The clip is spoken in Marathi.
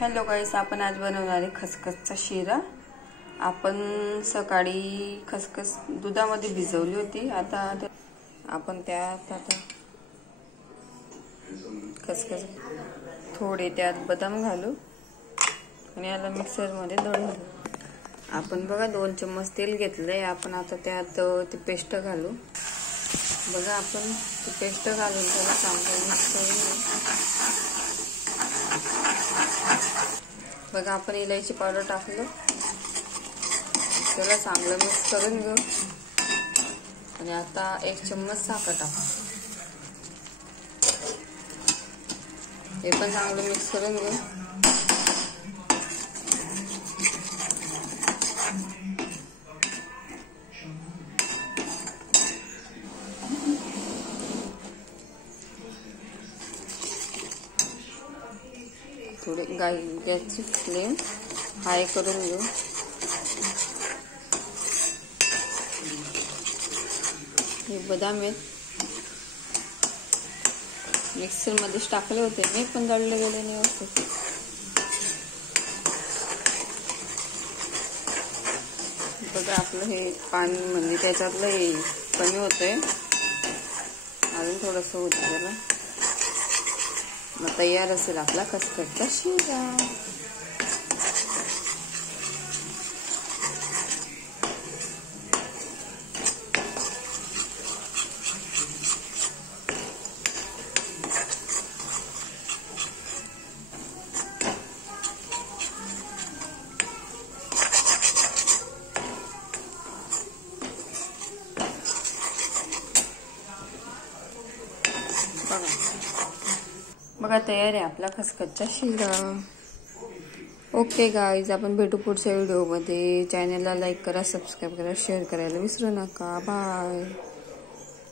हॅलो गाईस, आपण आज बनवणार आहे खसखसचा शिरा। आपण सकाळी खसखस दुधामध्ये भिजवली होती। आता आपण त्यात खसखस थोडे त्यात बदाम घालू आणि याला मिक्सर मध्ये दळून घेऊ। आपण बघा 2 चम्मच तेल घेतलंय। आपण आता त्यात ती पेस्ट घालू। बघा आपण ती पेस्ट घालून त्याला चांगलं मिक्स करून घेऊ। बघा आपण इलायची पावडर टाकलं, त्याला चांगलं मिक्स करून घेऊ आणि आता 1 चम्मच साखर टाकू। हे पण चांगलं मिक्स करून घेऊ। थोडी गॅसची फ्लेम हाय करून घेऊ। हे बदाम आहेत, मिक्सर मध्येच टाकले होते मी, पण दळले गेले नाही व्यवस्थित। बघा आपलं हे पाणी म्हणजे त्याच्यातलं हे कमी होतंय, अजून थोडंसं होतं त्याला। मग तयार असेल आपला खसखसचा शिरा। बघा तयार आहे आपला खसखसचा शिरा। ओके गाईज, आपण भेटू पुढच्या व्हिडिओमध्ये। चॅनलला लाईक करा, सबस्क्राईब करा, शेअर करायला विसरू नका। बाय।